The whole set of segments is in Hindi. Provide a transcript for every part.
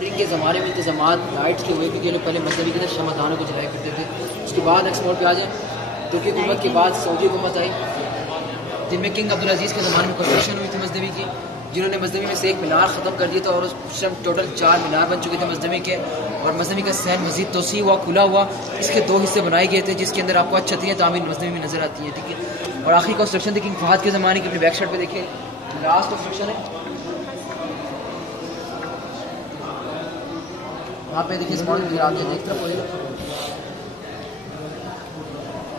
और इनके ज़माने में इंतजाम लाइट्स के हुए, क्योंकि लोग पहले मजहबी की शमदानों को जलाया करते थे। उसके बाद नेक्स्ट मोड पे आ जाए, तुर्की हुकूमत के बाद सऊदी हुकूमत आई, जिनमें किंग अब्दुल अजीज़ के ज़माने में कंस्ट्रक्शन हुई थी मजहबी की, जिन्होंने मजहबी में से एक मीनार ख़त्म कर दिया था और उस टोटल 4 मीनार बन चुके थे मजहबी के। और मजहबी का सैन मज़ीद तोसी हुआ, खुला हुआ, इसके 2 हिस्से बनाए गए थे, जिसके अंदर आपको छतरियाँ तामीर मजहबी में नज़र आती है, ठीक है। और आखिरी कंस्ट्रक्शन थी किंग फहद के ज़माने की, अपने बैक साइड पे देखिए लास्ट कंस्ट्रक्शन है, वहाँ पे देखिए स्मॉल नजर आते हैं, एक तरफ होगा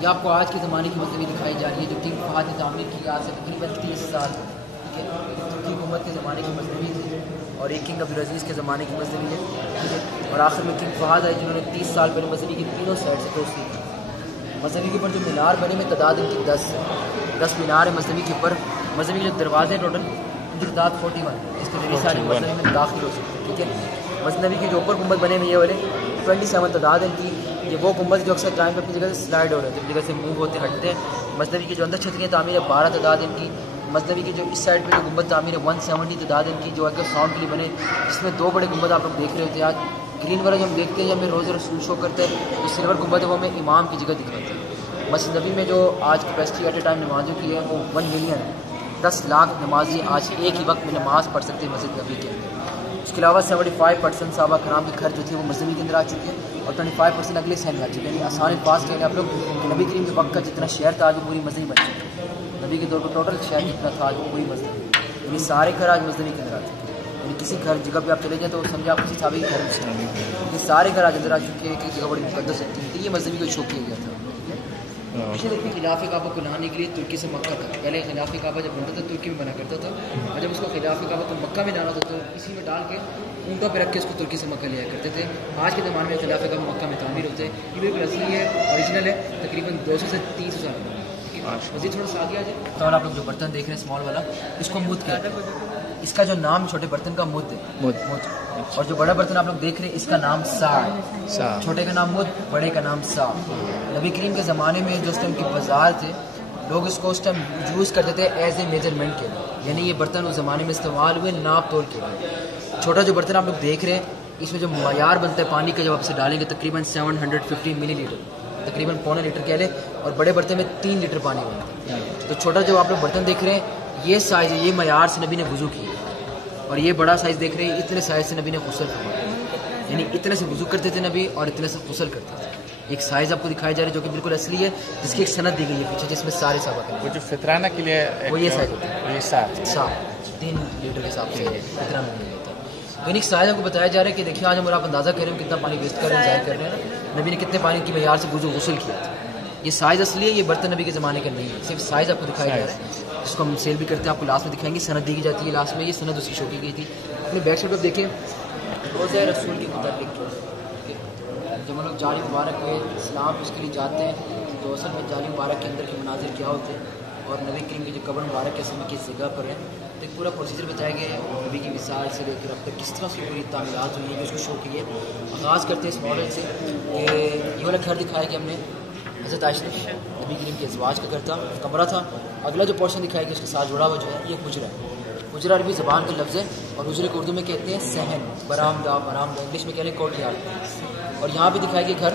ये आपको आज के ज़माने की मजहबी दिखाई जा रही है, जो किंग फहद ने तामीर की आज से तकरीबन 30 साल, ठीक है। तुर्की हुकूमत के ज़माने की मजहबी थी और एक किंग अब्दुल अजीज़ के ज़माने की मजहबी है, ठीक है। और आखिर में किंग फहद है, जिन्होंने 30 साल पहले मजहबी की तीनों साइड से तोसी की। मजहबी के ऊपर जो मीनार बने में तादाद इनकी 10 मीनार है मजहबी के ऊपर। मजहबी के जो दरवाजे हैं टोटल इनकी तादाद 41, इसके जरिए सारे मजहबी में दाखिल हो सकते हैं, ठीक है। मजहबी के जो ऊपर गुंबद बने हुए ये वाले 27 तादाद इनकी। ये वो गुंबद जो अक्सर टाइम पर अपनी जगह से स्लाइड हो रहे थे, अपनी जगह से मूव होते हटते हैं। मजहबी की जो अंदर छतरियाँ तामीर है 12 तादाद इनकी। मजहबी की जो इस साइड पे जो गुंबद तामीर है 170 तादाद इनकी, जो है कि साउंड के लिए बने, जिसमें 2 बड़े गुंबद आप लोग देख रहे होते हैं। आज ग्रीन वाला जो हम देखते हैं जब हमें रोज़ रसूल शो करते हैं, जो सिल्वर गुंबद है वो हमें इमाम की जगह दिखाते हैं। मस्जिद नबी में जो आज कैपेसिटी एट ए टाइम नमाजों की है वो 1 मिलियन है। 10 लाख नमाजी आज एक ही वक्त में नमाज़ पढ़ सकते हैं मस्जिद नबी के अंदर। उसके अलावा 75% सहाबा कराम के घर जो थे वो मजहबी के अंदर आ चुके हैं और 25% अगले सहन में आ चुके हैं। यानी आसान पास कहेंगे आप लोग, नबी करीम के वक्त का जितना शहर था आज वो पूरी मजहबी बन चुका है। नबी के दौर पर टोटल शहर जितना था आज वो पूरी मजहबी, यानी सारे घर आज मजहबी के अंदर आ चुके हैं। यानी किसी घर जगह पर आप चले जाए तो समझे आप किसी साहबी के घर में, ये सारे घर आज अंदर आ चुके हैं कि जगह बड़ी मुकद्दस होती है। ये मजहबी को शो किया गया था। पीछे देखिए खिलाफ काबा को लाने के लिए तुर्की से मक्का था। पहले खिलाफ काबा जब बनता था तुर्की में बना करता था, और जब उसको खिलाफ काबा को मक्का में लाना था तो इसी में डाल के ऊँटों पर रख के उसको तुर्की से मक्का लिया करते थे। आज के ज़माने में खिलाफ काबा मक्का में तामीर होते हैं। ये बिल्कुल असली है, ओरिजिनल है, तकरीबन 200 से 300 साल। मज़ीद थोड़ा सा आगे आ जाए तो आप लोग जो बर्तन देख रहे हैं स्मॉल वाला, इसको मुद कहते हैं। इसका जो नाम छोटे बर्तन का मुद है, मुद। और जो बड़ा बर्तन आप लोग देख रहे हैं इसका नाम सा है। छोटे का नाम मुद, बड़े का नाम सा। नबी करीम के ज़माने में जो उस टाइम की बाजार थे, लोग इसको उस टाइम यूज़ करते थे एज ए मेजरमेंट के लिए, यानी ये बर्तन उस ज़माने में इस्तेमाल हुए नाप तोल के लिए। छोटा जो बर्तन आप लोग देख रहे हैं इसमें जो मयार बनता है पानी का, जब आप इसे डालेंगे तकरीबन 750 मिलीलीटर, तकरीबन 1.25 लीटर कह लें, और बड़े बर्तन में 3 लीटर पानी बनता है। तो छोटा जो आप लोग बर्तन देख रहे हैं ये साइज़ है, ये मयार से नबी ने वज़ू किया। और ये बड़ा साइज़ देख रहे हैं, इतने साइज़ से नबी ने गुस्ल किया, यानी इतने से वज़ू करते थे नबी और इतने से गुस्ल करते थे। एक साइज़ आपको दिखाई जा रही है जो कि बिल्कुल असली है, जिसकी एक सनद दी गई है पीछे, जिसमें सारे साहबा वो जो फितराना के लिए वो ये साइज़ होता है, ये 3 लीटर के हिसाब से फितराना नहीं होता। तो एक साइज़ आपको बताया जा रहा है कि देखिए आज हम आप अंदाज़ा कर रहे हैं कितना पानी वेस्ट कर रहे हैं, ज़ाहिर कर रहे हैं। नबी ने कितने पानी की मयार से वज़ू गुस्ल किया था। ये साइज़ असली है, ये बर्तन नबी के ज़माने का नहीं है, सिर्फ साइज़ आपको दिखाया जा रहा है, जिसको हम सेल भी करते हैं। आपको लास्ट में दिखाएंगे, सनद दी जाती है लास्ट में, ये सनद उसकी शो की गई थी। अपने बैक साइड पर देखें, रोज़ा रसूल के मुताबिक जब हम लोग जाली मुबारक के इस्लाम उसके लिए जाते हैं तो असल में जाली मुबारक के अंदर के मनाजिर क्या होते हैं और नबी करीम की जो कब्र मुबारक के समय किस जगह पर है, तो एक पूरा प्रोसीजर बताया गया है। नबी की मिसाल से लेकर अब तक किस तरह से पूरी तामीरात हुई है कि उसको शो किए। आगाज़ करते हैं इस मॉडल से कि ये वाला घर दिखाया कि हमने हज़रत आयशा नबी करीम के अज़वाज का घर था, कमरा था। अगला जो पोर्शन दिखाया कि उसके साथ जुड़ा हुआ जो है ये हुजरा है। हुजरा अरबी ज़बान का लफ्ज़ है और हुजरे को उर्दू में कहते हैं सहन, बरामदा, इंग्लिश में कह रहे हैं कोर्टयार्ड। और यहाँ भी दिखाया कि घर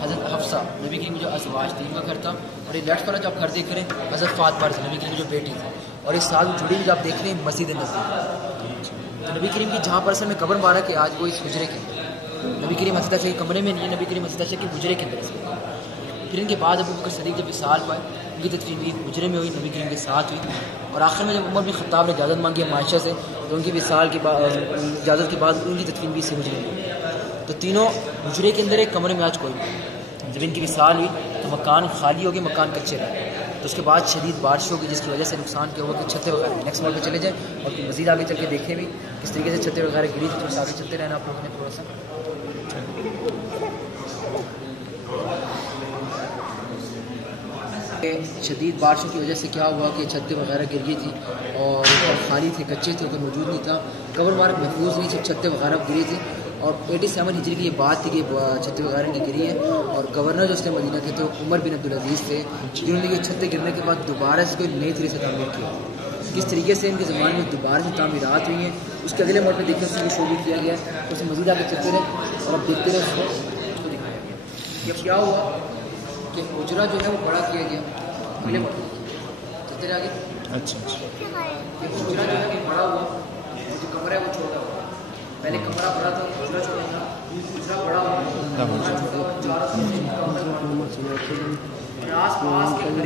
हज़रत हफ्सा नबी की जो अज़वाज थी उनका घर था। और ये लेफ्ट वाला जो आप घर देख रहे हैं हज़रत फातिमा नबी की जो बेटी थी, और इस साथ जुड़ी हुई जो आप देख रहे हैं मस्जिद नबी। तो नबी करीम की जहाँ पर असल में कब्र मुबारक है आज वो इस हुजरे के अंदर, नबी करीम हज़रत आयशा के कमरे में नहीं है, नबी करीम हज़रत आयशा के हुजरे के अंदर। फिर इनके बाद अबू बकर सिद्दीक़ जब विसाल पाए, उनकी तदफीन भी हुजरे में हुई, नबी करीम के साथ हुई। और आखिर में जब उमर बिन खत्ताब ने इजाज़त मांगी आयशा से, तो उनकी विसाल के बाद इजाज़त के बाद उनकी तदफीन भी इसी हुजरे में हुई। तो तीनों हुजरे के अंदर एक कमरे में आज कोई नहीं। जब इनकी विसाल हुई तो मकान खाली हो गए, मकान कच्चे रहे। तो उसके बाद शदीद बारिश होगी जिसकी वजह से नुकसान क्या हुआ कि छतें वगैरह। नेक्स्ट मॉडल पे चले जाएँ और फिर मज़ीद आगे चल के देखें भी किस तरीके से छतें वगैरह गिरी थी। तो आगे चलते रहना आप लोगों ने थोड़ा सा। शदीद बारिशों की वजह से क्या हुआ कि छतें वगैरह गिर गई थी और ऊपर खाली थे, कच्चे थे, ऊपर मौजूद नहीं था, कब्र मुबारक महफूज नहीं थी, छतें वगैरह गिरी थी। और 87 हिजरी की ये बात थी कि छतें वगैरह की गिरी है। और गवर्नर जो उसने मदीना के थे उमर बिन अब्दुल अजीज़ थे, जिन्होंने ये छतें गिरने के बाद दोबारा से कोई नई तरह से तामीर की। किस तरीके से इनके ज़माने में दोबारा से तामीरात हुई हैं। उसके अगले मोड में देखिए उसमें शो भी किया गया है, तो उसे मज़ीद आगे चलते रहे और अब देखते रहे उसको दिखाया गया। ये क्या हुआ कि हुजरा जो है वो बड़ा किया गया, अगले मोड में चलते रहे आगे। अच्छा ये हुजरा जो है वो बड़ा हुआ, जो कमरा है वो छोटा हुआ। पहले कमरा बड़ा था, हुजरा छोटा था, हुजरा बड़ा हुआ, कमरा छोटा हुआ, चारों आस पास के अंदर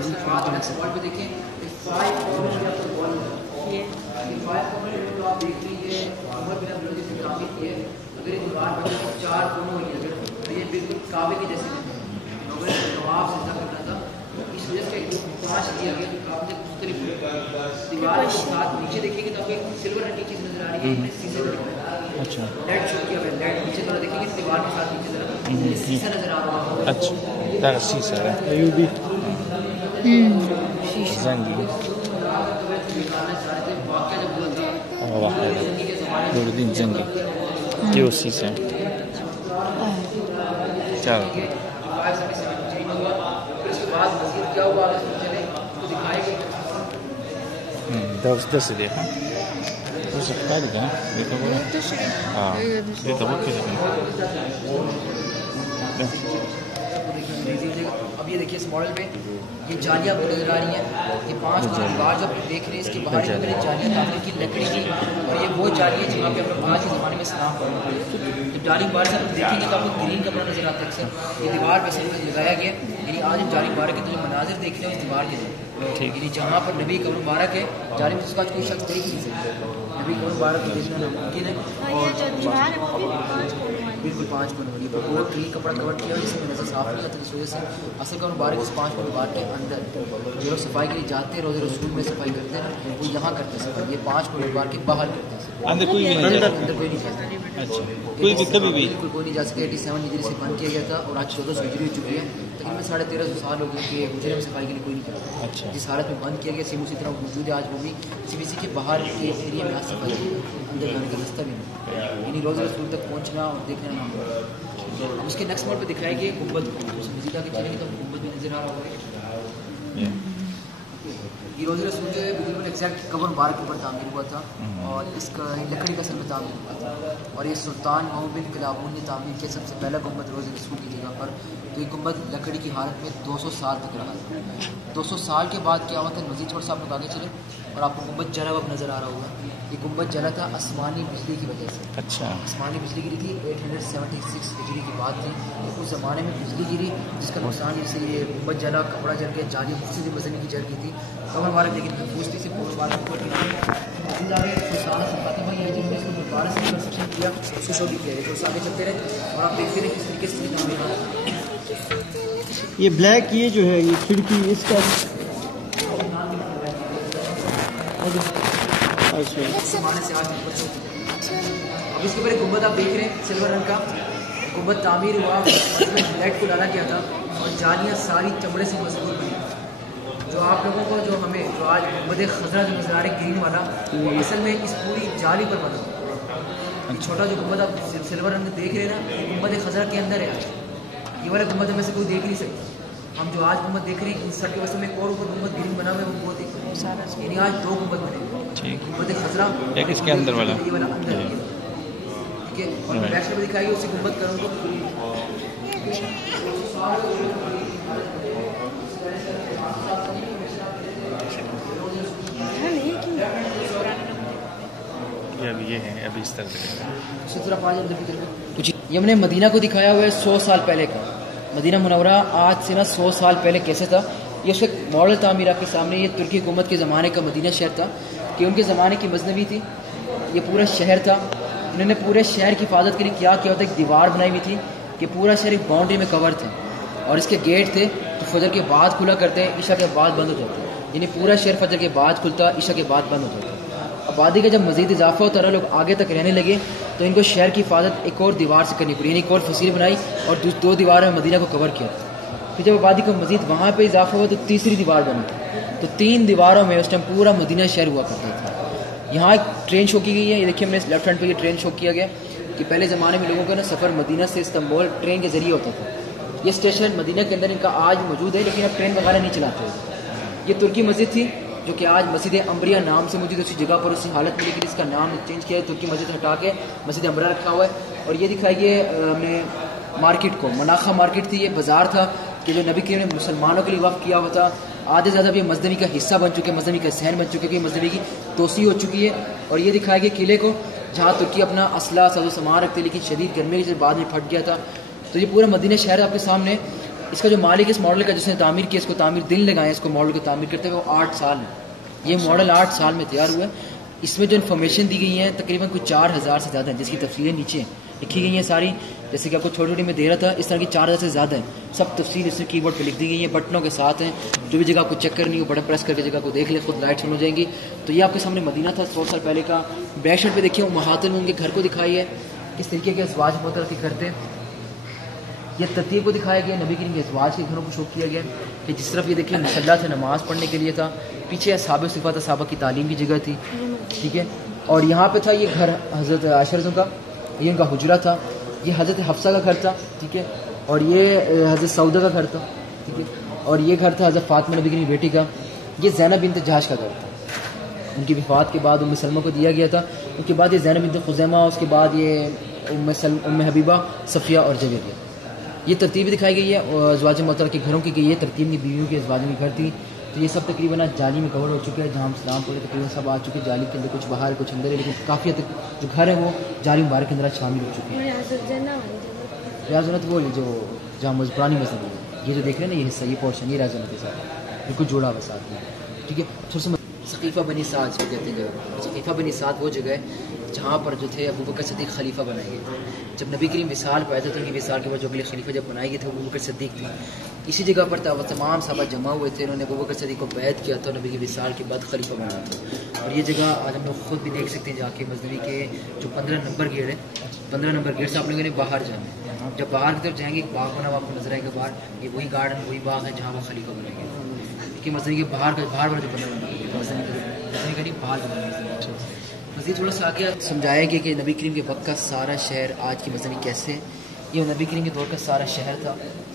उसके बाद नेक्स्ट पॉइंट पे देखें 5 तो आप देख लीजिए उमर बिन अब्दुल अजीज ने तामीर की है। अगर ये दीवार बनी तो 4 कोनों वाली है, तो ये बिल्कुल काबे के जैसे अगर नवाब सिद्धा करना था, इस वजह से 5 दिया गया। तो काफी मुख्तलिफ दीवार के साथ नीचे देखेंगे तो आपको सिल्वर रंग की चीज़ नजर आ रही है, शीशे का अच्छा लाइट शो किया हुआ है। लाइट नीचे तरह देखेंगे तो दीवार के साथ नीचे तरफ शीशा नजर आ रहा है। अच्छा शीशा है जंगी नूरुद्दीन जंगी ये उसी से चलो। दस से देखा उससे पहले क्या देखो बोलो हाँ देखो वो क्या अब ये देखिए इस मॉडल में ये जालियाँ आपको नजर आ रही हैं। ये 5 दीवार जो आप देख रहे हैं इसके बाहर मैंने जालियाँ दाखिल की लकड़ी की, और ये वो जाली है जहाँ पे अपने आज के ज़माने में सलाम पढ़ा। तो जाली बार से आप देखेंगे तो आपको ग्रीन कपड़ा नजर आता है अक्सर, ये दीवार पे सब लगाया गया। यानी आज हम जाली मुबारक के जो मनाजिर देख रहे हैं उस दीवार के ठीक है, जहाँ पर नबी कब्र मुबारक है जाली में उसका कोई शख्स देख नहीं सकता, नबी कब्र मुबारक को देखना नामुमकिन है। और बिल्कुल 5 कोन होगी, पूरा ग्रीन कपड़ा कवर किया जिसमें नजर साफ नहीं आता, इस वजह से असल कब्र मुबारक इस 5 कोन मुबारक के अंदर जो लोग सफाई के लिए जाते हैं, रोज़े रसूल में सफाई करते हैं, वो यहाँ करते हैं सफाई। ये 5 कोन मुबारक के बाहर करते हैं, अंदर कोई भी नहीं अंदर कोई नहीं जाता। अच्छा कोई भी कभी भी बिल्कुल कोई नहीं जा सकता। 87 हिजरी से बंद किया गया था और आज 1400 हिजरी हो चुकी है, तकरीबन 1350 साल हो गए कि हुजरे में सफाई के लिए कोई नहीं करता। अच्छा जिस हालत में बंद किया गया सेम उसी तरह मौजूद है आज वो भी, सीबीसी के बाहर के एरिया में आज सफाई अंदर जाने का रास्ता भी नहीं, यानी रोज़ा रसूल तक पहुँचना और देखना ना। अब उसके नेक्स्ट मोड पे दिखाया गया गुंबद, मस्जिद आगे चलेंगे तो गुंबद भी नजर आ रहा होगा। ये रोज़ा रसूल जो है बिल्कुल एग्जैक्ट कब्र मुबारक के ऊपर तामीर हुआ था और इसका लकड़ी का असल में तामीर हुआ था, और ये सुल्तान महमूद बिन कलाबून ने तामीर किया सबसे पहला गुंबद रोज़ा रसूल की जगह पर। तो ये गुंबद लकड़ी की हालत में 200 साल तक रहा था। 200 साल के बाद क्या हुआ था, मज़ीद थोड़ा सा आप लोग आगे चले और आपको गुंबद जला हुआ नज़र आ रहा होगा। ये गुंबद जला था आसमानी बिजली की वजह से। अच्छा आसमानी बिजली गिरी थी 876 हिजरी की बात थी। उस ज़माने में बिजली गिरी जिसका नुकसान जैसे ये गुंबद जला, कपड़ा जल गया, जाली मुख्तलिफ मजनी की जल गई थी। कब्र मुबारक लेकिन महफूज थी से पूर्व मुबारक ऊपर फातिमा ये जिन्होंने इसको दोबारा से कंस्ट्रक्शन किया उसको शो भी किया है। तो आगे चलते रहे और आप देखते रहे किस तरीके से ये ब्लैक ये जो है ये खिड़की इसका ज़माने से आज अब इसके ऊपर गुंबद आप देख रहे हैं सिल्वर रंग का गुंबद तामीर हुआ, लाइट को डाला गया था और जालियाँ सारी चमड़े से मजबूत बनी। जो आप लोगों को जो हमें जो आज गुंबद खजरा जो नजर आ रहा है ग्रीन वाला, वो असल में इस पूरी जाली पर बना। छोटा जो गुंबद आप सिल्वर रंग देख रहे हैं ना, गुंबद खजरा के अंदर है आज। ये वाला गुंबद में से कोई देख नहीं सकता। हम जो आज गुंबद देख रहे हैं इन सब के वजह में एक और ऊपर गुंबद ग्रीन बना हुआ है, वो देख रहे हैं। यानी आज 2 गुंबद बने गुंबद खजरा एक इसके अंदर वाला, ये वाला अंदर ठीक है। और बैक साइड दिखाई उसी गुंबद करूँगा अभी ये है अभी इस तरह कुछ ये हमने मदीना को दिखाया हुआ है 100 साल पहले का। मदीना मुनव्वरा आज से ना 100 साल पहले कैसे था, ये उसका मॉडल तामीर आपके सामने। ये तुर्की हुकूमत के ज़माने का मदीना शहर था कि उनके ज़माने की मजनबी थी। ये पूरा शहर था, इन्होंने पूरे शहर की हिफाजत के लिए क्या किया होता, एक दीवार बनाई हुई थी कि पूरा शहर एक बाउंड्री में कवर था और इसके गेट थे तो फजर के बाद खुला करते, ईशा के बाद बंद हो जाते। यानी पूरा शहर फजर के बाद खुलता, ईशा के बाद बंद हो जाता। आबादी का जब मज़ीद इजाफा होता रहा, लोग आगे तक रहने लगे तो इनको शहर की हिफाजत एक और दीवार से करनी पड़ी, यानी एक और फसील बनाई और 2 दीवार में मदीना को कवर किया। फिर जब आबादी का मज़ीद वहाँ पे इजाफा हुआ तो तीसरी दीवार बनी, तो 3 दीवारों में उस टाइम पूरा मदीना शहर हुआ करता था। यहाँ एक ट्रेन शो की गई है, ये देखिए हमने लेफ्ट हैंड पे ये ट्रेन शो किया गया कि पहले ज़माने में लोगों का ना सफ़र मदीना से इस्तांबुल ट्रेन के ज़रिए होता था। ये स्टेशन मदीना के अंदर इनका आज मौजूद है, लेकिन अब ट्रेन वगैरह नहीं चलाते। ये तुर्की मस्जिद थी, जो कि आज मस्जिद अम्बरिया नाम से मौजूद उसी जगह पर उसी हालत में, लेकिन इसका नाम चेंज किया है, तुर्की मस्जिद हटा के मस्जिद अम्बरिया रखा हुआ है। और ये दिखाइए हमने मार्केट को, मनाखा मार्केट थी, ये बाजार था कि जो नबी करीम ने मुसलमानों के लिए वक़्फ किया हुआ था। आधे ज़्यादा भी मजदबी का हिस्सा बन चुके हैं, मजदबी का सहन बन चुके हैं, मजदबी की तोसी हो चुकी है। और ये दिखाया गया किले को जहाँ तुर्की अपना असला साजो सामान रखते, लेकिन शदीद गर्मी के बाद में फट गया था। तो ये पूरा मदीना शहर आपके सामने। इसका जो मालिक इस मॉडल का जिसने तामीर किया, इसको तामीर दिन लगाए इसको मॉडल को तामीर करते हुए, वो 8 साल है। ये मॉडल 8 साल में तैयार हुआ है। इसमें जो इन्फॉर्मेशन दी गई है तकरीबन कुछ 4000 से ज़्यादा है, जिसकी तफसीलें नीचे लिखी गई हैं सारी। जैसे कि आपको छोटी छोटी में दे रहा था, इस तरह की 4000 से ज़्यादा है। सब तफसील इसमें कीबोर्ड पे लिख दी गई है, बटनों के साथ हैं। जो भी जगह आपको चेक करनी हो बटन प्रेस करके जगह को देख ले, खुद लाइट शुरू हो जाएंगी। तो ये आपके सामने मदीना था 100 साल पहले का। बैक साइड पे देखिए महातन में उनके घर को दिखाई है, किस तरीके के अज़वाज मुतअल्लिक़ के घर थे। ये तरतीब को दिखाया गया, नबी करीम के अज़वाज के घरों को शो किया गया कि जिस तरफ ये देखिए मुसल्ला था, नमाज़ पढ़ने के लिए था, पीछे साहब सिफा था, साहबा की तालीम की जगह थी, ठीक है। और यहाँ पे था ये घर हज़रत आयशा का, ये उनका हुजरा था। ये हज़रत हफ्सा का घर था, ठीक है। और ये हज़रत सऊदा का घर था, ठीक है। और ये घर था हज़रत फातिमा नबी की बेटी का। ये ज़ैनब बिन्त जहाश का घर था, उनकी वफ़ात के बाद उम्मे सलमा को दिया गया था। उसके बाद ये ज़ैनब बिन्त खुज़ैमा, उसके बाद ये उम्मे हबीबा, सफ़िया और जवेरिया। ये तरतीब दिखाई गई है अज़वाज मुतअल्लिक़ के घरों की, ये तरतीब नहीं बीवियों की अज़वाज की घर थी। तो ये सब तकरीबन आज जाली में कवर हो चुके हैं, जहाँ हम सलाम पढ़े तकरीबन सब आ चुके हैं जाली के अंदर, कुछ बाहर कुछ अंदर है, लेकिन काफ़ी हद तक जो घर है वो जाली मुबारक के अंदर शामिल हो चुके हैं। रियाज़-उन-नत वो जो जहाँ पुरानी मस्जिद है, ये जो देख रहे हैं ना ये हिस्सा, ये पोर्शन, ये रियाज़-उन-नत के साथ बिल्कुल जुड़ा हुआ साथ में, ठीक है। थोड़ा सा सक़ीफ़ा बनी साद जो कहते हैं जगह, सक़ीफ़ा बनी साद वो जगह है जहाँ पर जो थे अबू बकर सिद्दीक़ खलीफा बनाए गए थे। जब नबी करीम विसाल पाए थे तो उनकी विसाल के बाद जो अगले खलीफा जब बनाए गए थे अबू बकर सिद्दीक़ थे। इसी जगह पर तमाम साहबा जमा हुए थे, उन्होंने अबू बकर सिद्दीक़ को बैत किया था, नबी की विसाल के बाद खलीफा बनाया था। और ये जगह आज हम लोग खुद भी देख सकते हैं जाके मस्जिद के जो 15 नंबर गेट है, 15 नंबर गेट से आप लोगों ने बाहर जाना है। जब बाहर की तरफ जाएंगे एक बाग बना हुआ आपको नजर आएगा बाहर, ये वही गार्डन वही बाग है जहाँ वो खलीफा बनाएंगे। कि मस्जिद के बाहर वाला जो बना हुआ मस्जिद थोड़ा सा आगे समझाया गया कि नबी करीम के वक्त का सारा शहर आज की मस्जिद कैसे, ये नबी करीम के दौर का सारा शहर था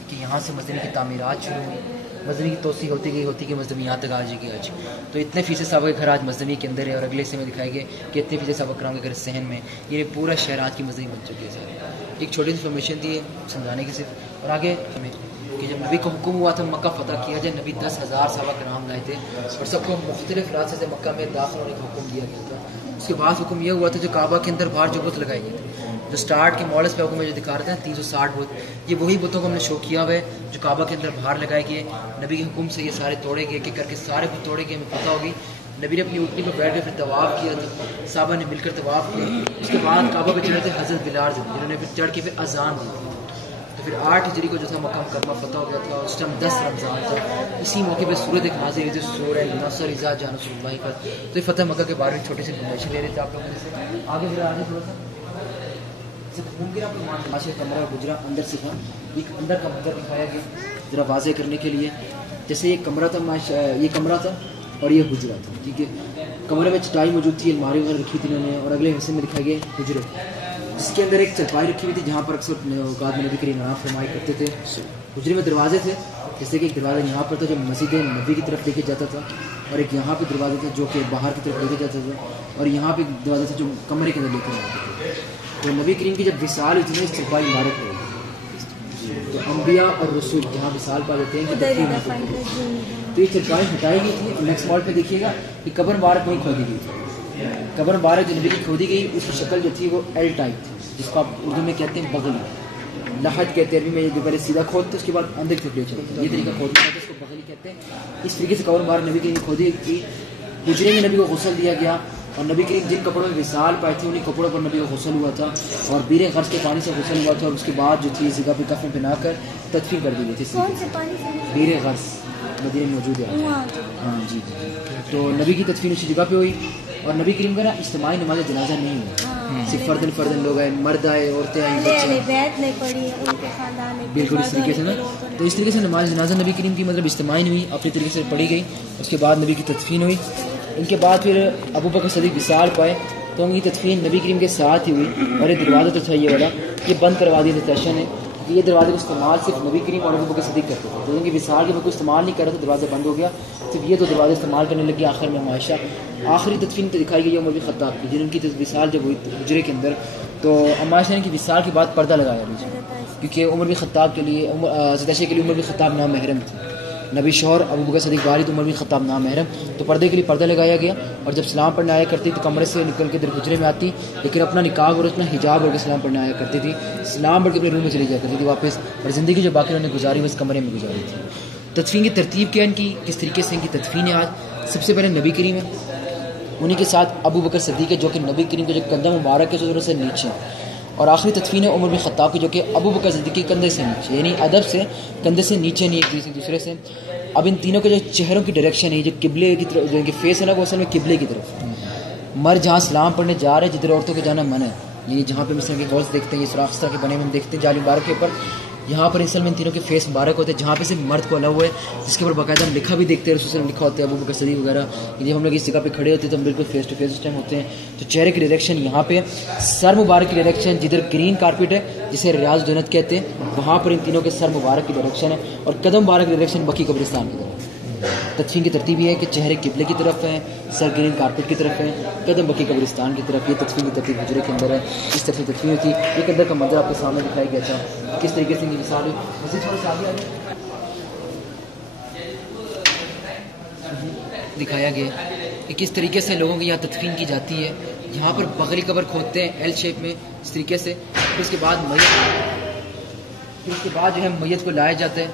कि यहाँ से मस्जिद की तामीरात शुरू हुई, मस्जिद की तोसी होती गई मस्जिद यहाँ तक आ जाएगी आज। तो इतने फीसद साहब के घर आज मस्जिद के अंदर है, और अगले हिस्से में दिखाए गए कि इतने फीसद साहब कराम के घर सहन में, ये पूरा शहर आज की मस्जिद बन चुकी है सर। एक छोटी सी इन्फॉर्मेशन दी है समझाने की सिर्फ। और आगे हमें कि जब नबी को हुक्म हुआ था मक्का फ़तह किया जाए, नबी 10,000 साहबा कराम लाए थे और सबको मुख्तलिफ रास्ते से मक्का में दाखिल होने का हुक्म दिया गया था। उसके बाद हुक्म यह हुआ था जो काबा के अंदर बाहर जो बुत लगाए गए थे, जो स्टार्ट के मॉडल्स पे आपको मैं जो दिखा रहे थे 360 बुत, ये वही बुतों को हमने शो किया हुआ है जो काबा के अंदर बाहर लगाए गए। नबी के हुक्म से ये सारे तोड़े गए, एक करके सारे बुत तोड़े गए। हमें पता होगी नबी ने अपनी ऊँटनी पर बैठ कर फिर तवाफ़ किया था, साहबा ने मिलकर तवाफ़ किया। उसके बाद काबा पे चढ़े थे हज़रत बिलाल जिन्होंने फिर चढ़ के फिर अजान दी। तो फिर 8 हिजरी को जो था मक्का मुकर्रमा फतह हो गया था, उस टाइम 10 रमज़ान था। इसी मौके पर सूरत एक नाज़िल हुई थी, सूरह नसर इज़ा जाअ नसरुल्लाह पर। तो ये फतह मक्का के बारे में छोटी सी इन्फॉर्मेशन ले रहे थे आप लोगों से। आगे फिर आगे थोड़ा सा मुमकिन आपको माशे कमरा गुजरा अंदर से था, एक अंदर का मंजर दिखाया गया ज़रा वाज़े करने के लिए। जैसे ये कमरा था, ये कमरा था और ये गुजरा था, ठीक है। कमरे में चटाई मौजूद थी, अलमारी वगैरह रखी थी इन्होंने, और अगले हिस्से में दिखाए गए गुजरे, जिसके अंदर एक चरपाई रखी हुई थी जहाँ पर अक्सर नबी करीम आराम फरमाया करते थे। हुजरे में दरवाजे थे, जैसे कि एक दरवाज़ा यहाँ पर था जो मस्जिद नबी की तरफ लेके जाता था, और एक यहाँ पे दरवाज़ा था जो कि बाहर की तरफ लेके जाता था, और यहाँ पे दरवाज़ा था जो कमरे के अंदर लेकर जाते थे। तो नबी करीम की जब विसाल हुई थी ना, इस चरपाई मुबारक हुई, तो अम्बिया और रसूल जहाँ विसाल पा देते हैं तो ये चरपाई हटाई गई थी। नेक्स्ट मॉल पे देखिएगा कि कब्र मुबारक वहीं खोदी गई थी। कब्र मुबारक जो नबी की खोदी गई उसकी शक्ल जो थी वो एल टाइप थी, जिसको आप उर्दू में कहते हैं बगली, लहद कहते हैं। अरबी में जो पहले सीधा खोदते उसके बाद अंदर की तरफ चलते, ये तरीका खोदने का इसको बगली कहते हैं। इस तरीके से कब्र मुबारक नबी की खोदी गई। हुजरे में नबी को गुस्ल दिया गया, और नबी करीम जिन कपड़ों में विसाल पाए थे उन्हीं कपड़ों पर नबी को गुस्ल हुआ था, और बीरे गर्ज के पानी से गुस्ल हुआ था, और उसके बाद जो थी इस जगह पर कफन पहनाकर तदफीन कर दी गई थी। बीरे गर्ज मदीने में मौजूद है, हाँ जी। तो नबी की तदफीन उसी जगह पे हुई, और नबी करीम का ना इज्तिमाई नमाज जनाजा नहीं हुआ, सिर्फ फर्दन लोग आए, मर्द आए, औरतें आई, बिल्कुल इस तरीके से ना। तो इस तरीके से नमाज जनाजा नबी करीम की मतलब इज्तिमाई नहीं हुई, अपने तरीके से पढ़ी गई। उसके बाद नबी की तदफीन हुई। इनके बाद फिर अबू बकर सिद्दीक़ विसाल पाए तो उनकी तदफीन नबी करीम के साथ ही हुई। और ये दरवाज़ा तो था ये वाला, ये बंद करवा दिया था तशन ने, कि ये दरवाजे का इस्तेमाल सिर्फ नबी करीम और अबू बकर सिद्दीक़ करते थे। तो उनकी विसाल के में कोई इस्तेमाल नहीं कर रहा था, दरवाज़ा बंद हो गया, सिर्फ ये तो दरवाज़ा इस्तेमाल करने लगे। आखिर में आयशा आखिरी तदफीन दिखाई गई उमर बिन खत्ताब की, जिनकी विसाल जब हुई हुजरे के अंदर, तो आयशा ने की विसाल के बाद पर्दा लगाया नीचे, क्योंकि उमर बिन खत्ताब के लिए ज़ैद के लिए उमर बिन खत्ताब नाम महरम थे। नबी शौहर अबू बकर सिद्दीक़ बारी तो उमर बिन खत्ताब नाम महरम, तो पर्दे के लिए पर्दा लगाया गया। और जब सलाम पढ़ने आया करती तो कमरे से निकल के हुजरे में आती, लेकिन अपना निकाब और अपना हिजाब और सलाम पढ़ने आया करती थी, सलाम पढ़ के अपने रूम में चली जाया करती थी वापस, और ज़िंदगी जो बाकी उन्होंने गुजारी बस कमरे में गुजारी थी। तदफीन की तरतीब क्या है इनकी, किस तरीके से इनकी तदफीन है। आज सबसे पहले नबी करीम है, उन्हीं के साथ अबू बकर सिद्दीक़ है जो कि नबी करीम के जो कंधा मुबारक है उससे नीचे, और आखिरी तदफीन है उमर बिन खत्ताब की जो कि अबू बकर सिद्दीक़ के कंधे से नीचे, यानी अदब से कंधे से नीचे नहीं, एक दूसरे से। अब इन तीनों के जो चेहरों की डायरेक्शन है, जो किबले की तरफ, जो इनके फेस है ना, वो असल में किबले की तरफ। मर्द जहाँ सलाम पढ़ने जा रहे हैं, जिधर औरतों को जाना मना है, यानी जहाँ पे मिसल के वॉल्स देखते हैं, ये सुराख इस तरह के बने हुए हम देखते हैं जाली मुबारक के ऊपर, यहाँ पर असल में इन तीनों के फेस मुबारक होते हैं, जहाँ पे सिर्फ मर्द को अलाउ हुआ है, जिसके ऊपर बाकायदा हम लिखा भी देखते हैं, रसूल लिखा होता है अबू बकर सिद्दीक़ वगैरह। जब हम लोग इस जगह पे खड़े होते हैं तो हम बिल्कुल फेस टू फेस उस टाइम होते हैं। तो चेहरे की डायरेक्शन यहाँ पे, सर मुबारक की डायरेक्शन जिधर ग्रीन कारपेट है जिसे रियाज जन्नत कहते हैं, वहाँ पर इन तीनों के सर मुबारक की डायरेक्शन है, और कदम मुबारक की डायरेक्शन बकी कब्रिस्तान की तरफ। तदफीन की तरतीब ये है कि चेहरे किबले की तरफ है, सर ग्रीन कारपेट की तरफ है, कदम बकी कब्रिस्तान की तरफ। ये तदफीन की तरतीब हुजरे के अंदर है, इस तरह से तदफीन होती है। एक अंदर का मंजर आपके सामने दिखाई गया था, किस तरीके से इनकी मिसाल दिखाया गया कि किस तरीके से लोगों की यहाँ तदफीन की जाती है। यहाँ पर बगली कबर खोदते हैं एल शेप में इस तरीके से, फिर उसके बाद जो है मैयत को लाया जाता है,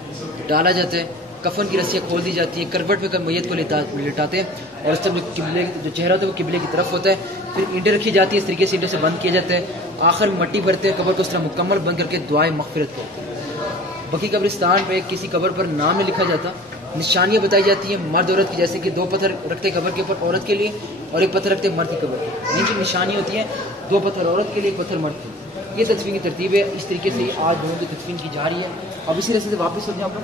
डाला जाता है, कफन की रस्सियाँ खोल दी जाती हैं, करवट पे कर मैयत को लिटाते हैं, और इस तरह जो चेहरा होता है वो किबले की तरफ होता है। फिर ईंटें रखी जाती है, इस तरीके से ईंटों से बंद किया जाता है। आखिर में मट्टी भरते हैं, कब्र को उस तरह मुकम्मल बंद करके दुआए मग़फ़िरत को। बकी कब्रिस्तान पे किसी कब्र पर नाम नहीं लिखा जाता, निशानियाँ बताई जाती हैं मर्द औरत की, जैसे कि 2 पत्थर रखते कब्र के ऊपर औरत के लिए और 1 पत्थर रखते मर्द की कब्र, इनकी निशानी होती है 2 पत्थर औरत के लिए 1 पत्थर मर्द की। ये तदफीन की तरतीब है, इस तरीके से आज दोनों की तदफीन की जा रही है। अब इसी रस्ते से वापस हो जाए आप लोग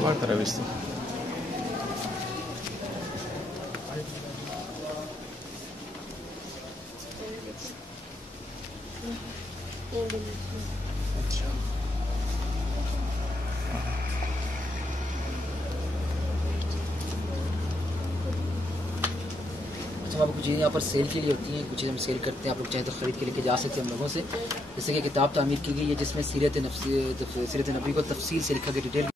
Guarda, l'hai visto? अब कुछ चीज़ें यहाँ पर सेल के लिए होती हैं, कुछ चीज़ें हम सेल करते हैं, आप लोग चाहे तो ख़रीद के लेके जा सकते हैं हम लोगों से। जैसे कि किताब तामीर की गई है जिसमें सीरत नबी को तफसील से लिखा गया, डिटेल